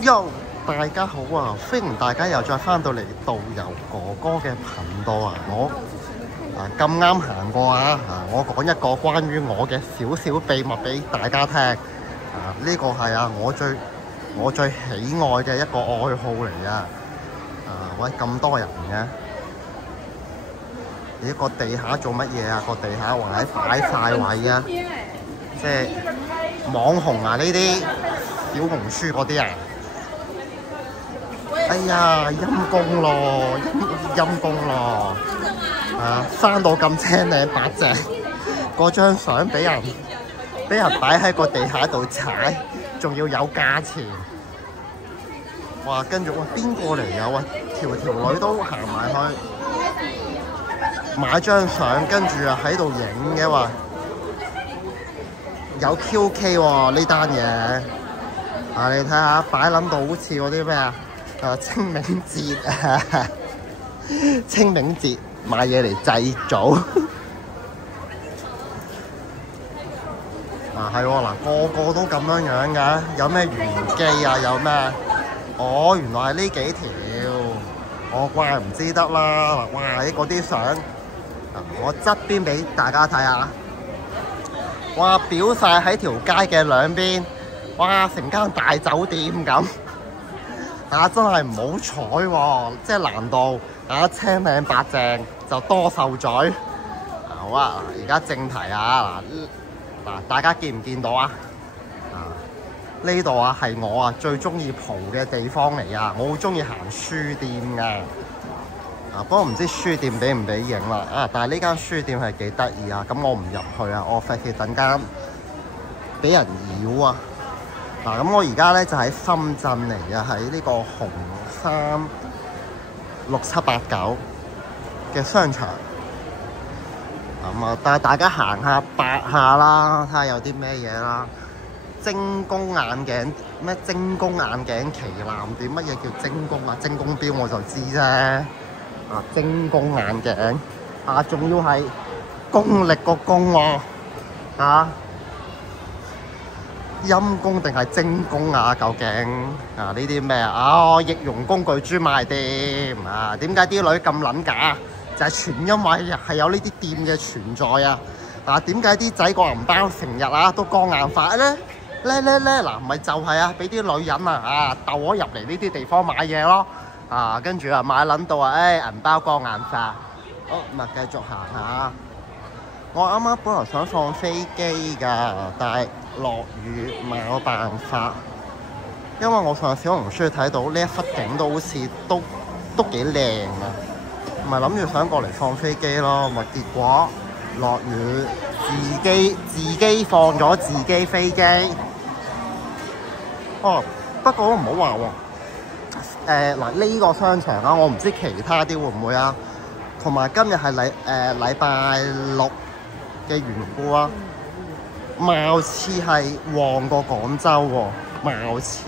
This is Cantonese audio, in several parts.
Yo， 大家好啊！歡迎大家又再翻到嚟導遊哥哥嘅頻道啊！我咁啱行過啊！我講一個關於我嘅少少秘密俾大家聽啊！呢個係我最喜愛嘅一個愛好嚟啊！喂，咁多人嘅，你個地下做乜嘢啊？個地下或者擺晒位啊！即係網紅啊！呢啲小紅書嗰啲啊！哎呀，陰公咯，陰公咯，生到咁青靚白淨，嗰張相俾人擺喺個地下度踩，仲要有價錢。哇！跟住哇，邊個嚟啊？喂，條女都行埋去買張相，跟住啊喺度影嘅話，有 QK 喎呢單嘢。你睇下擺撚到好似嗰啲咩啊？清明節啊！清明節買嘢嚟祭祖係喎嗱，個個都咁樣㗎，有咩玄機啊？有咩？哦，原來係呢幾條，我怪唔知得啦！哇，嗰啲相我側邊俾大家睇下，哇，表晒喺條街嘅兩邊，哇，成間大酒店咁。真係唔好彩喎，即係難道青靚白淨就多受罪？好啊，而家正題啊，嗱，大家見唔見到啊？呢度啊係我最中意蒲嘅地方嚟啊！我好中意行書店㗎。不過唔知書店俾唔俾影啦但係呢間書店係幾得意啊！咁我唔入去啊，我費事等間俾人擾啊！咁我而家咧就喺深圳嚟嘅，喺呢個紅山6789嘅商場。帶大家行下八下啦，睇下有啲咩嘢啦。精工眼鏡咩？精工眼鏡旗艦店，乜嘢叫精工啊？精工錶我就知啫。精工眼鏡仲要係功力個功喎陰公定係精工啊？究竟呢啲咩易容工具專賣店點解啲女咁撚假？就係全因為係有呢啲店嘅存在啊！點解啲仔個銀包成日都光硬發咧？嗱，咪就係俾啲女人鬥我入嚟呢啲地方買嘢咯跟住買撚到銀包光硬發。好，咪繼續行下。我啱啱本來想放飛機㗎，但係落雨冇辦法。因為我上小紅書睇到呢一忽景都好似都幾靚啊，咪諗住想過嚟放飛機咯，咪結果落雨，自己放咗自己飛機。不過都唔好話喎。呢個商場我唔知其他啲會唔會同埋今日係禮拜六嘅緣故貌似係旺過廣州喎，貌似。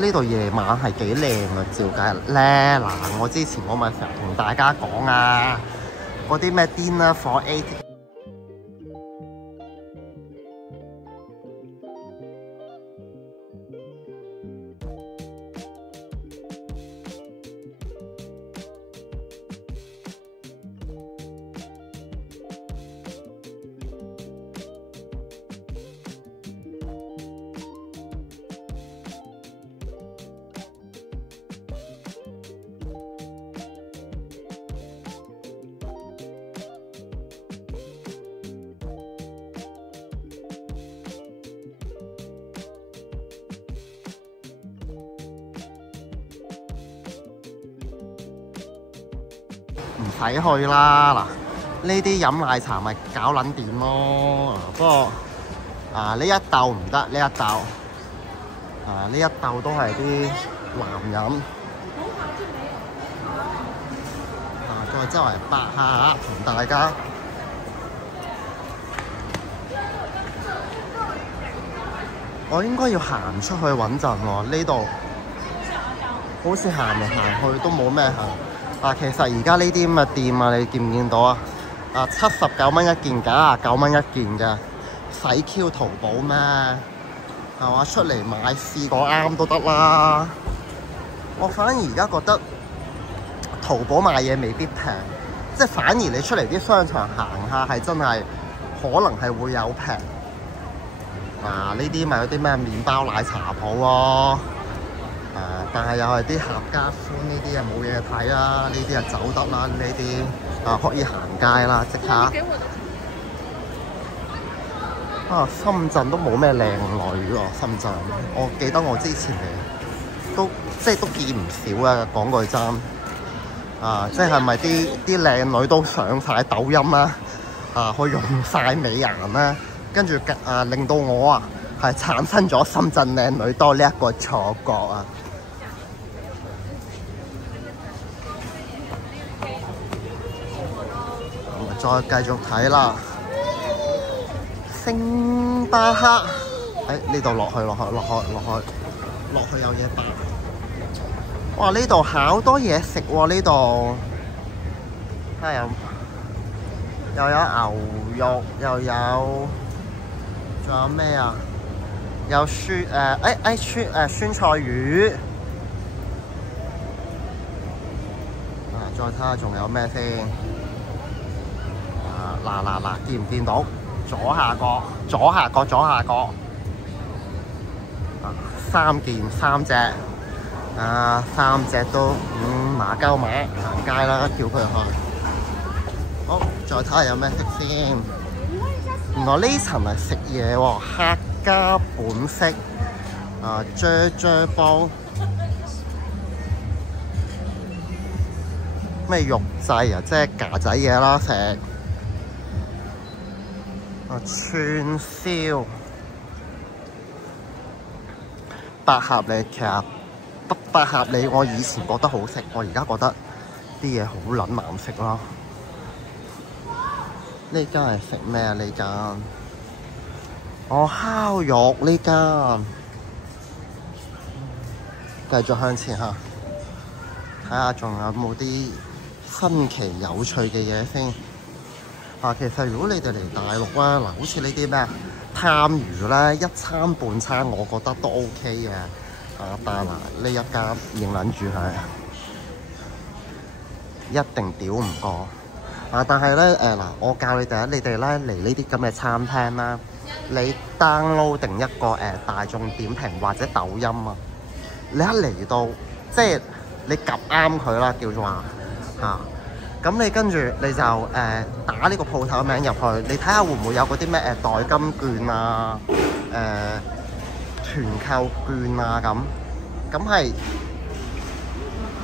呢度夜晚係幾靚啊！照計咧我之前我咪成日同大家講嗰啲咩 Dinner for 8。唔使去啦，嗱，呢啲飲奶茶咪搞撚掂咯。不過呢一竇唔得，呢一竇都係啲男人。再周圍八下同大家。我應該要行出去穩陣喎，呢度好似行嚟行去都冇咩行。其實而家呢啲咁嘅店你見唔見到79蚊一件，99蚊一件嘅，使 Q 淘寶咩？係嘛？出嚟買試過啱都得啦。我反而而家覺得淘寶買嘢未必平，即係反而你出嚟啲商場行下係真係可能係會有平。呢啲咪有啲咩麵包奶茶鋪咯。但係又係啲合家歡呢啲啊，冇嘢睇啦，呢啲啊走得啦，呢啲可以行街啦，即刻。深圳都冇咩靚女喎，深圳。我記得我之前嚟都見唔少啊，講句真。即係咪啲靚女都上晒抖音啦？去用晒美顏啦，跟住令到我係產生咗深圳靚女多呢一個錯覺啊！再繼續睇啦，星巴克喺呢度落去有嘢擺。哇！呢度好多嘢食喎，呢度又有牛肉，又有仲有咩啊？有酸菜魚。再睇下仲有咩先。嗱，見唔見到？左下角，3件3隻，3隻都馬交馬行街啦，叫佢去。好，再睇下有咩食先。原來呢層係食嘢喎，客家本色啫煲，咩肉製啊，即係架仔嘢啦食。串燒百合里，其實百合里我以前覺得好食，我而家覺得啲嘢好撚難食咯。呢間係食咩啊？呢間烤肉呢間。繼續向前行，睇下仲有冇啲新奇有趣嘅嘢先。其實如果你哋嚟大陸啦，好似呢啲咩探魚咧，一餐半餐我覺得都 OK 嘅。但係呢一間認撚住佢，一定屌唔過。但係咧我教你哋咧嚟呢啲咁嘅餐廳啦，你 download 定一個大眾點評或者抖音啊，你一嚟到即係你夾啱佢啦，叫做話咁你跟住你就打呢個鋪頭名入去，你睇下會唔會有嗰啲咩代金券啊、團購券啊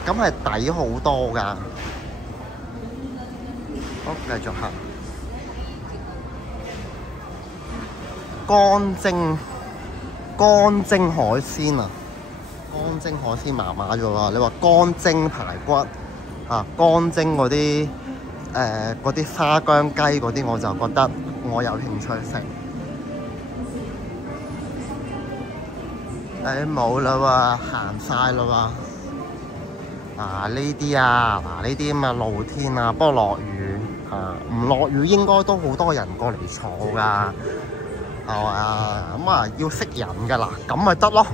咁係抵好多㗎。好，繼續行。乾蒸海鮮啊，乾蒸海鮮麻麻咗啦。你話乾蒸排骨乾蒸嗰啲沙薑雞嗰啲，我就覺得我有興趣食。冇啦喎，行晒啦喎。呢啲呢啲咁嘅露天不過落雨唔落雨應該都好多人過嚟坐㗎，係嘛？咁要識人㗎啦，咁咪得咯。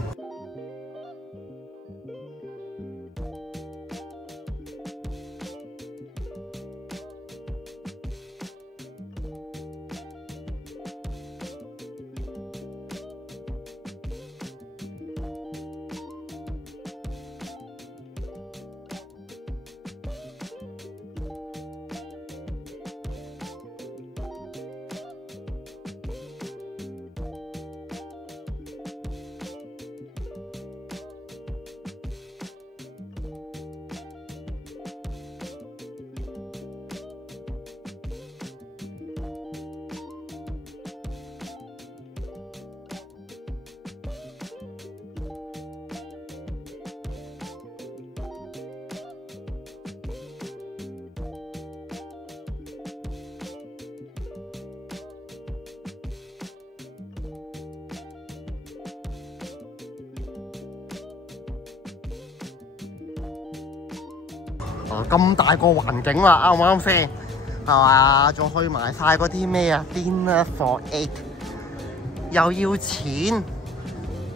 咁大個環境啦，啱唔啱先？係嘛？仲去埋晒嗰啲咩啊 ？Dinner for 8又要錢，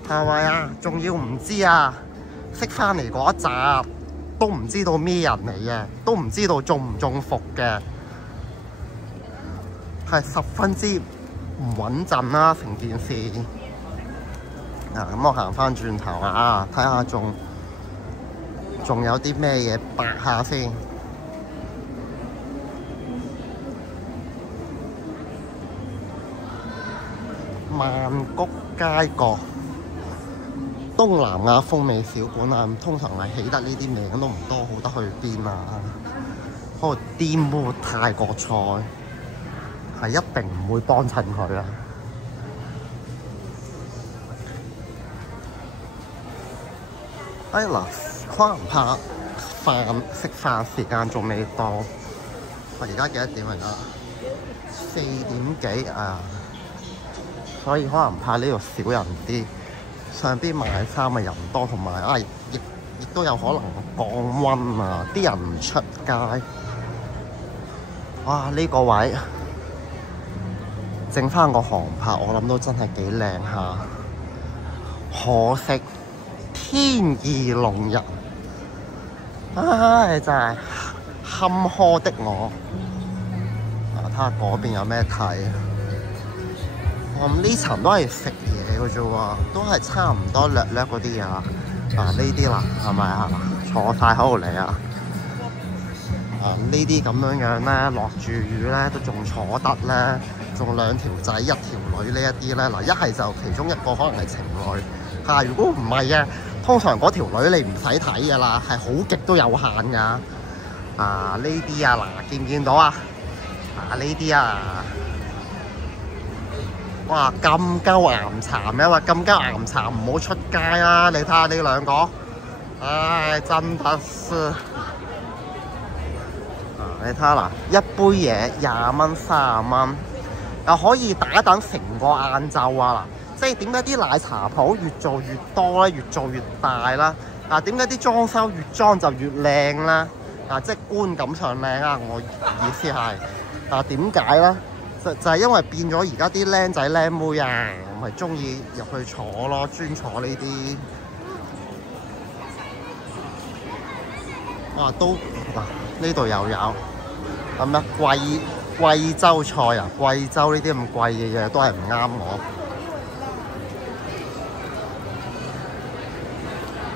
係咪啊？仲要唔知啊？識翻嚟嗰一集都唔知道咩人嚟嘅，都唔知道中唔中伏嘅，係十分之唔穩陣啦，成件事。咁我行翻轉頭啊，睇下仲有啲咩嘢白下先。曼谷街角東南亞風味小館啊，通常係起得呢啲名都唔多，好得去邊啊？嗰個滇泰國菜係一定唔會幫襯佢啊！嗱，可能怕食飯時間仲未到，我而家幾多點嚟㗎？4點幾啊！所以可能怕呢度少人啲，上邊買衫嘅人多，同埋亦都有可能降溫啊！啲人唔出街。哇！呢個位剩翻個航拍，我諗都真係幾靚下。可惜天意弄人，唉，真係坎坷的我。睇下嗰邊有咩睇。呢層都係食嘢嘅啫喎，都係差唔多略嗰啲啊。呢啲啦，係咪啊？坐晒喺度嚟啊！呢啲咁樣咧，落住雨咧都仲坐得咧，仲兩條仔一條女呢一啲咧，嗱，一係就其中一個可能係情侶，如果唔係嘅，通常嗰條女你唔使睇㗎啦，係好極都有限㗎。呢啲啊，嗱，見唔見到啊？呢啲啊，哇，咁鳩岩殘嘅話，咁鳩岩殘唔好出街啦！你睇下呢兩個，唉，真得是。你睇下嗱，一杯嘢20蚊、30蚊，又可以打等成個晏晝啊！嗱，即係點解啲奶茶鋪越做越多咧，越做越大啦？點解啲裝修越裝就越靚啦？即係觀感上靚啊！我意思係點解咧？就係因為變咗而家啲僆仔僆妹啊，咪中意入去坐咯，專坐呢啲。都呢度又有咁咩貴州菜啊？貴州呢啲咁貴嘅嘢都係唔啱我。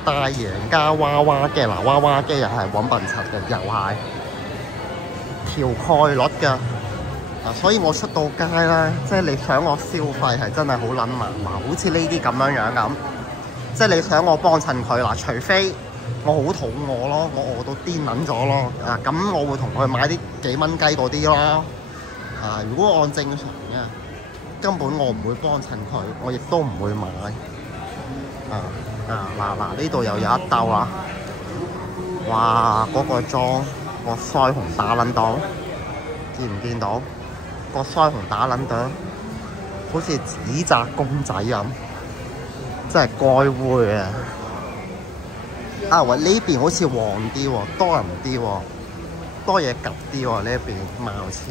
大贏家娃娃機，嗱，娃娃機又係揾笨柒嘅，又係調概率㗎。所以我出到街咧，即係你想我消費係真係好撚難嗱，好似呢啲咁樣咁，即係你想我幫襯佢嗱，除非我好肚餓咯，我餓到癲撚咗咯，咁我會同佢買啲幾蚊雞嗰啲咯。如果按正常嘅，根本我唔會幫襯佢，我亦都唔會買。呢度又有一兜啦，哇！嗰個裝個腮紅打撚到，見唔見到？個腮紅打撚到，好似紙紮公仔咁，真係該會啊！喂，呢邊好似旺啲喎，多人啲喎，多嘢及啲喎，呢一邊貌似。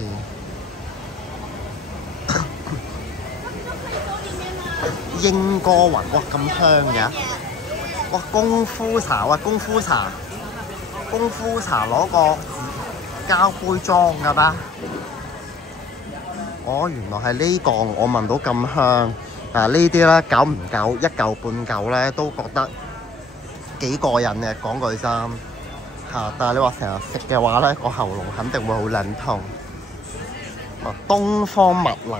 英歌雲，哇咁香嘅！哇，功夫茶，功夫茶攞個膠杯裝㗎咩？原來係呢個，我聞到咁香。呢啲咧久唔久一嚿半嚿咧，都覺得幾過癮嘅，講句真。但係你話成日食嘅話咧，個喉嚨肯定會好撚痛。東方蜜蘭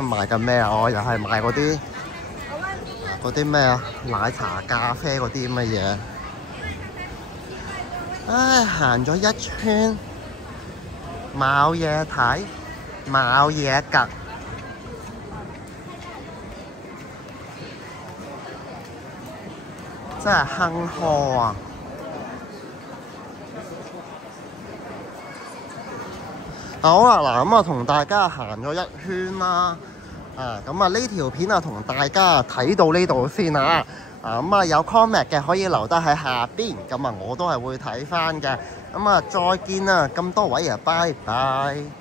賣緊咩啊？又係賣嗰啲咩啊？奶茶、咖啡嗰啲咁嘅嘢。行咗一圈，冇嘢睇，冇嘢㗎。真係坎坷啊！好啦，嗱咁同大家行咗一圈啦。呢條片同大家睇到呢度先啊。有 comment 嘅可以留低喺下邊，我都係會睇翻嘅。咁啊，再見啦！咁多位啊，拜拜。